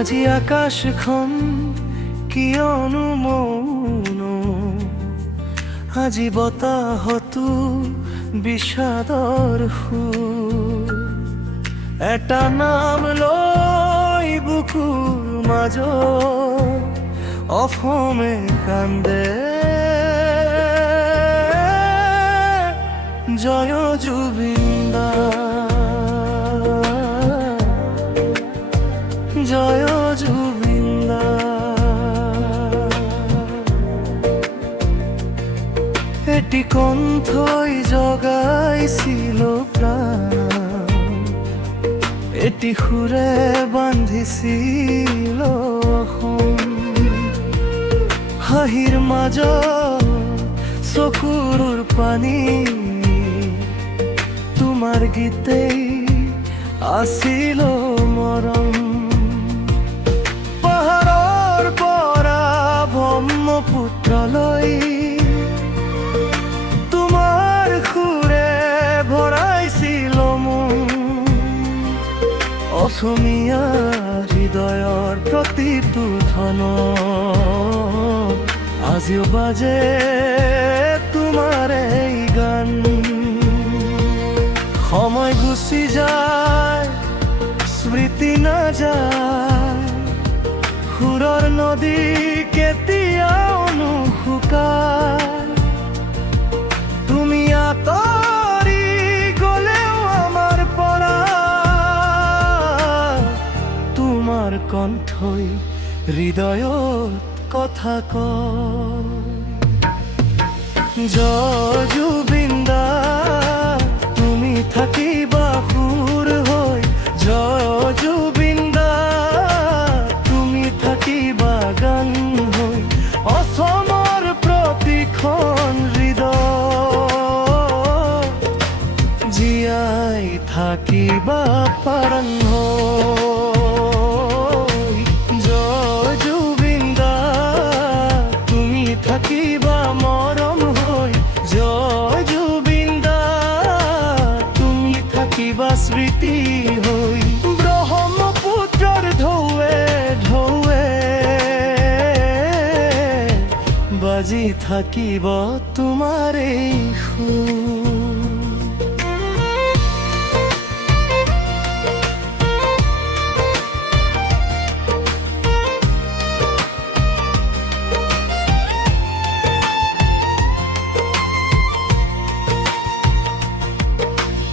আজি আকাশখন কিয়নো মৌন, আজি বতাহতো বিষাদৰ সুৰ। এটা নাম লৈ বুকুৰ মাজত অসমে কান্দে, জয় জুবিন দা, জয় জুবিন দা। এটি কণ্ঠই জগাইছিল প্রাণ, এটি সুরে বান্ধিছিল অসম। হাঁহিৰ মাজত চকুৰ পানী, তোমাৰ গীতেই আছিল মৰম। পাহাৰৰ পৰা ব্ৰহ্মপুত্ৰলৈ তোমাৰ সুৰে ভৰাইছিল মন। অসমীয়া হৃদয়ৰ প্ৰতিটো ধনত আজিও বাজে তোমাৰ এই গান। সময় গুচি যায়, স্মৃতি নাযায়, সুৰৰ নদী কেতিয়াও নুশুকায়। তুমি আঁতৰি গলেও আমাৰ পৰা তোমাৰ কণ্ঠই হৃদয়ত কথা কয়। জয় জুবিন দা, তুমি থাকিবা সুৰ হৈ। জয় জুবিন দা, তুমি থাকিবা গান হৈ। অসমৰ প্ৰতিখন হৃদয় জীয়াই থাকিবা প্ৰাণ হৈ। জয় জুবিন দা, তুমি থাকিবা মৰম হৈ। জয় জুবিন দা, তুমি থাকিবা স্মৃতি হৈ। ব্ৰহ্মপুত্ৰৰ ঢৌৱে ঢৌৱে বাজি থাকিব তোমাৰ এই সুৰ।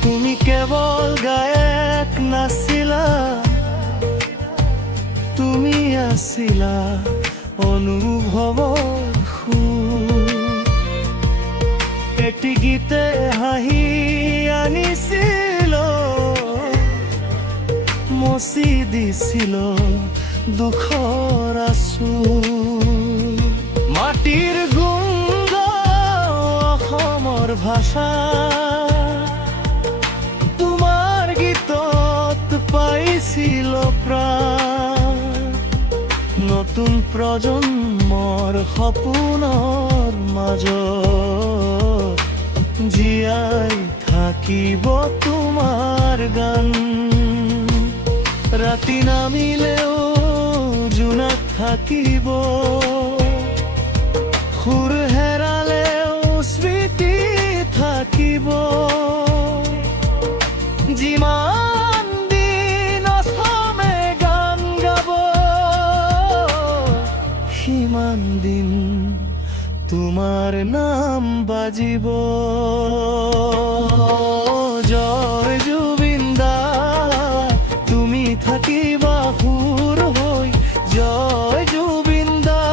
তুমি কেৱল গায়ক নাছিলা, তুমি আছিলা অনুভৱৰ সুৰ। এটি গীতে হাঁহি আনিছিল, মচি দিছিল দুখৰ আঁচোৰ। মাটিৰ গোন্ধ অসমৰ ভাষা, তোমাৰ গীতত পাইছিল প্ৰাণ। নতুন প্ৰজন্মৰ সপোনৰ মাজত জীয়াই থাকিব তোমাৰ গান। ৰাতি নামিলেও জোনাক থাকিব, সুৰ হেৰালেও স্মৃতি থাকিব। যিমান দিন অসমে গান গাব, সিমান দিন তোমাৰ নাম বাজিব। জয় জুবিন দা, তুমি থাকিবা সুৰ হৈ। জয় জুবিন দা,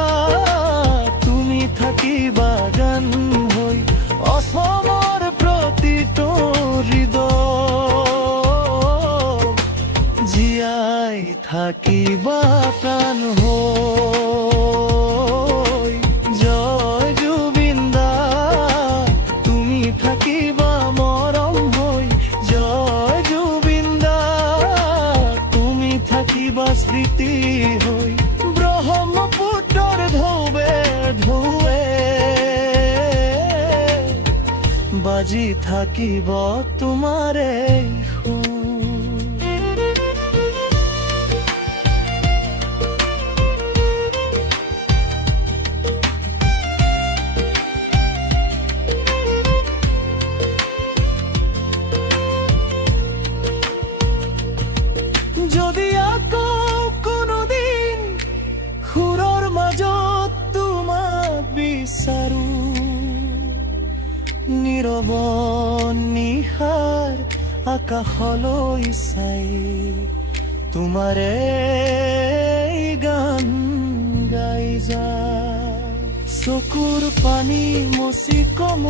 তুমি থাকিবা গান হৈ। অসমৰ প্ৰতিটো হৃদয় জীয়াই থাকিবা প্ৰাণ হৈ। জয় জুবিন দা, তুমি থাকিবা মৰম হৈ। জয় জুবিন দা, তুমি থাকিবা স্মৃতি হৈ। ব্ৰহ্মপুত্ৰৰ ঢৌৱে ঢৌৱে বাজি থাকিব তোমাৰ এই সুৰ। বিচাৰো নীৰৱ নিশাৰ আকাশলৈ চাই তোমাৰে গান গাই যায় চকুৰ পানী মচি কম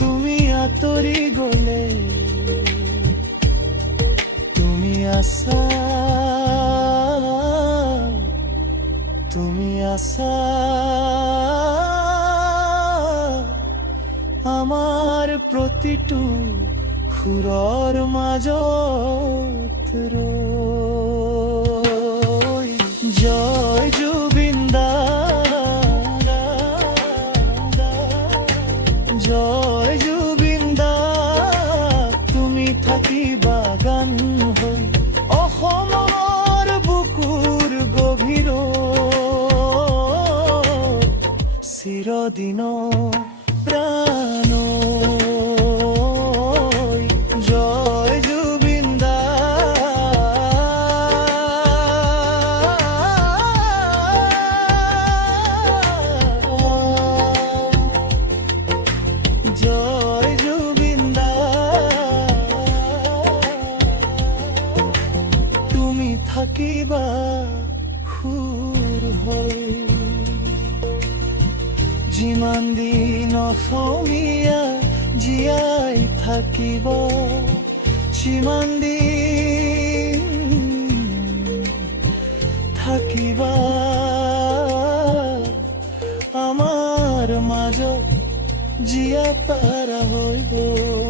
তুমি আঁতৰি গলে তুমি আছা আমাৰ প্ৰতিটো সুৰৰ মাজত ৰৈ জয় জুবিন দা জয় জুবিন দা তুমি থাকিবা গান হৈ অসমৰ বুকুৰ গভীৰত চিৰদিন প্ৰাণ জয় জুবিন দা জয় জুবিন দা তুমি থাকিবা সুৰ হৈ যিমান দিন অসমীয়া জীয়াই থাকিব সিমান দিন থাকিবা আমাৰ মাজত জীয়া তাৰা হৈ গ'ল